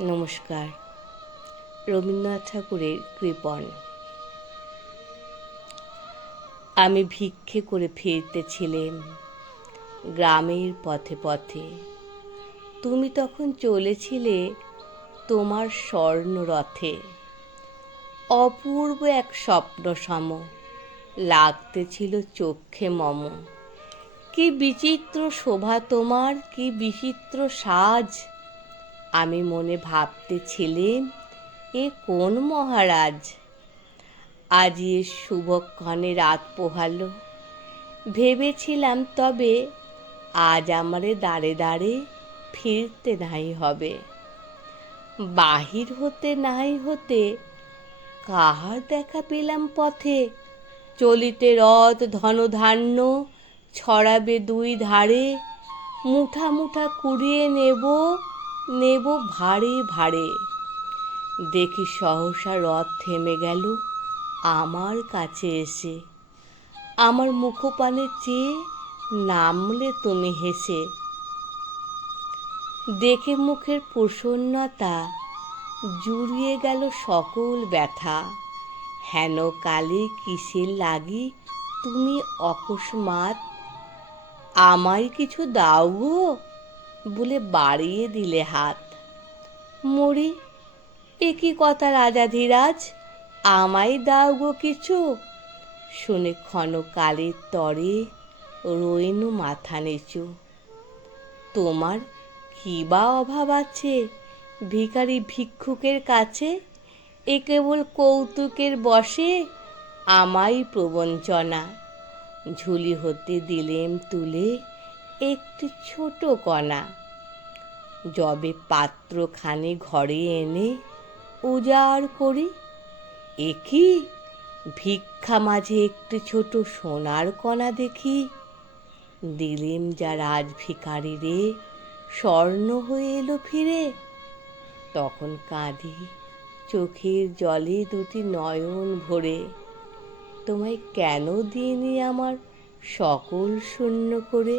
নমস্কার। রবীন্দ্রনাথ ঠাকুরের কৃপণ। আমি ভিক্ষে করে ফিরতেছিলেম গ্রামের পথে পথে। তুমি তখন চলেছিলে তোমার স্বর্ণরথে। অপূর্ব এক স্বপ্ন সম লাগতেছিল চক্ষে মম। কি বিচিত্র শোভা তোমার, কি বিচিত্র সাজ। আমি মনে ভাবতেছিলেম, এ কোন মহারাজ। আজি এ শুভক্ষণে রাত পোহালো। ভেবেছিলাম তবে আজ আমারে দাঁড়ে দাঁড়ে ফিরতে নাই হবে। বাহির হতে নাই হতে কাহার দেখা পেলাম পথে। চলিতে রথ ধনধান্য ছড়াবে দুই ধারে। মুঠা মুঠা কুড়িয়ে নেব ভারে ভারে। দেখি সহসা রথ থেমে গেল আমার কাছে এসে। আমার মুখপানে চেয়ে নামলে তুমি হেসে। দেখে মুখের প্রসন্নতা জুড়িয়ে গেল সকল ব্যথা। হেন কালে কিসের লাগি তুমি অকস্মাৎ আমায় কিছু দাও গো বলে বাড়িয়ে দিলে হাত। মরি, এ কি কথা রাজাধিরাজ, আমায় দাও গো কিছু। শুনে ক্ষণকালের তরে রইনু মাথা নিচু। তোমার কি বা অভাব আছে ভিখারি ভিক্ষুকের কাছে। এ কেবল কৌতুকের বশে আমায় প্রবঞ্চনা। ঝুলি হতে দিলেম তুলে একটি ছোট কণা। যবে পাত্রখানি ঘরে এনে উজাড় করি, এ কি ভিক্ষা মাঝে একটি ছোট সোনার কণা দেখি। দিলেম যা রাজ ভিখারি রে, স্বর্ণ হয়ে এলো ফিরে। তখন কাঁদি চোখের জলে দুটি নয়ন ভরে। তোমায় কেন দিইনি আমার সকল শূন্য করে।